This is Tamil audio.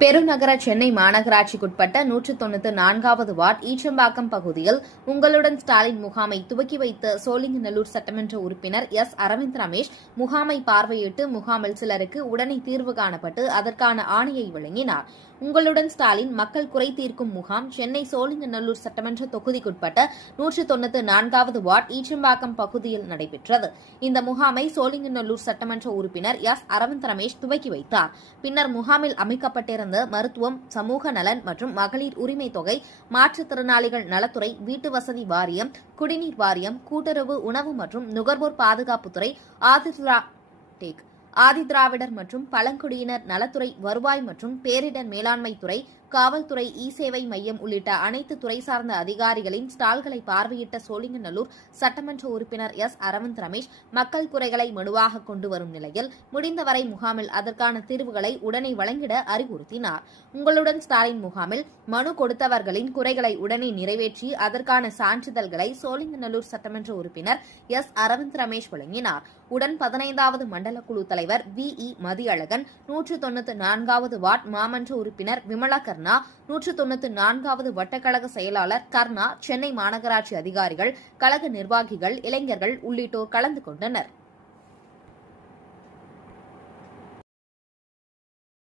பெருநகர சென்னை மாநகராட்சிக்குட்பட்ட நூற்று தொண்ணூற்று நான்காவது வார்டு ஈச்சம்பாக்கம் பகுதியில் உங்களுடன் ஸ்டாலின் முகாமை துவக்கி வைத்த சோழிங்கநல்லூர் சட்டமன்ற உறுப்பினர் எஸ் அரவிந்த் ரமேஷ் முகாமை பார்வையிட்டு முகாமில் சிலருக்கு உடனே தீர்வு காணப்பட்டு அதற்கான ஆணையை வழங்கினார். உங்களுடன் ஸ்டாலின் மக்கள் குறை தீர்க்கும் முகாம் சென்னை சோழிங்கநல்லூர் சட்டமன்ற தொகுதிக்குட்பட்ட நூற்று தொண்ணூற்று நான்காவது வார்டு ஈச்சம்பாக்கம் பகுதியில் நடைபெற்றது. இந்த முகாமை சோழிங்கநல்லூர் சட்டமன்ற உறுப்பினர் எஸ் அரவிந்த் ரமேஷ் துவக்கி வைத்தார். பின்னர் முகாமில் அமைக்கப்பட்டிருந்த மருத்துவம் சமூக நலன் மற்றும் மகளிர் உரிமை தொகை மாற்றுத்திறனாளிகள் நலத்துறை வீட்டு வசதி வாரியம் குடிநீர் வாரியம் கூட்டுறவு உணவு மற்றும் நுகர்வோர் பாதுகாப்புத்துறை ஆதித்ரா டேக் ஆதிதிராவிடர் மற்றும் பழங்குடியினர் நலத்துறை வருவாய் மற்றும் பேரிடர் மேலாண்மை துறை காவல்துறை இ சேவை மையம் உள்ளிட்ட அனைத்து துறை சார்ந்த அதிகாரிகளின் ஸ்டால்களை பார்வையிட்ட சோழிங்கநல்லூர் சட்டமன்ற உறுப்பினர் எஸ் அரவிந்த் ரமேஷ் மக்கள் குறைகளை மனுவாக கொண்டு வரும் நிலையில் முடிந்தவரை முகாமில் அதற்கான தீர்வுகளை உடனே வழங்கிட அறிவுறுத்தினார். உங்களுடன் ஸ்டாலின் முகாமில் மனு கொடுத்தவர்களின் குறைகளை உடனே நிறைவேற்றி அதற்கான சான்றிதழ்களை சோழிங்கநல்லூர் சட்டமன்ற உறுப்பினர் எஸ் அரவிந்த் ரமேஷ் வழங்கினார். உடன் பதினைந்தாவது மண்டல குழு தலைவர் வி இ மதியழகன் நூற்று தொன்னூற்று நான்காவது வார்டு மாமன்ற உறுப்பினர் விமலா கர்ணா நூற்று தொண்ணூற்று நான்காவது வட்டக்கழக செயலாளர் கர்ணா சென்னை மாநகராட்சி அதிகாரிகள் கழக நிர்வாகிகள் இளைஞர்கள் உள்ளிட்டோர் கலந்து கொண்டனர்.